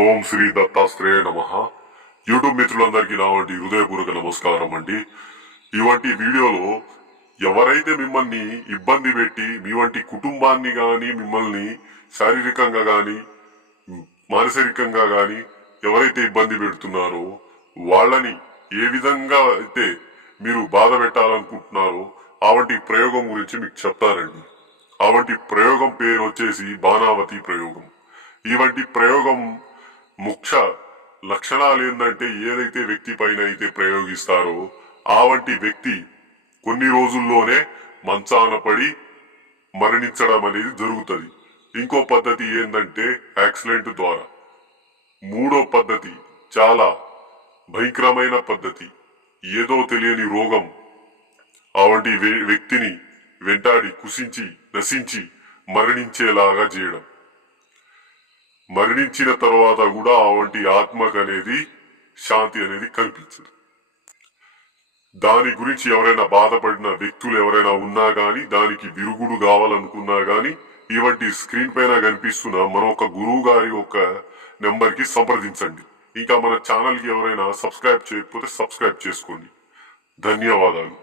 ఓం శ్రీ దత్తాత్రేయ నమః. యూట్యూబ్ మిత్రులందరికీ నా వంటి హృదయపూర్వక నమస్కారం అండి. ఇవంటి వీడియోలో ఎవరైతే మిమ్మల్ని ఇబ్బంది పెట్టి మీ వంటి కుటుంబాన్ని గాని మిమ్మల్ని శారీరకంగా గాని మానసికంగా గాని ఎవరైతే ఇబ్బంది పెడుతున్నారో వాళ్ళని ఏ విధంగా అయితే మీరు బాధ పెట్టాలనుకుంటున్నారో అవంటి ప్రయోగం గురించి మీకు చెప్తానండి. అవంటి ప్రయోగం పేరు వచ్చేసి బాణావతి ప్రయోగం. ఇవంటి ప్రయోగం ముఖ్య లక్షణాలు ఏంటంటే ఏదైతే వ్యక్తి పైన అయితే ప్రయోగిస్తారో ఆ వంటి వ్యక్తి కొన్ని రోజుల్లోనే మంచాన పడి మరణించడం అనేది జరుగుతుంది. ఇంకో పద్ధతి ఏంటంటే యాక్సిడెంట్ ద్వారా. మూడో పద్ధతి చాలా భయంకరమైన పద్ధతి. ఏదో తెలియని రోగం అవంటి వ్యక్తిని వెంటాడి కుసించి నశించి మరణించేలాగా చేయడం. మరణించిన తర్వాత కూడా అవంటి ఆత్మకు అనేది శాంతి అనేది కనిపించదు. దాని గురించి ఎవరైనా బాధపడిన వ్యక్తులు ఎవరైనా ఉన్నా గాని దానికి విరుగుడు కావాలనుకున్నా గాని ఇవంటి స్క్రీన్ పైన కనిపిస్తున్న మన ఒక గురువు గారి ఒక నెంబర్ కి సంప్రదించండి. ఇంకా మన ఛానల్ కి ఎవరైనా సబ్స్క్రైబ్ చేయకపోతే సబ్స్క్రైబ్ చేసుకోండి. ధన్యవాదాలు.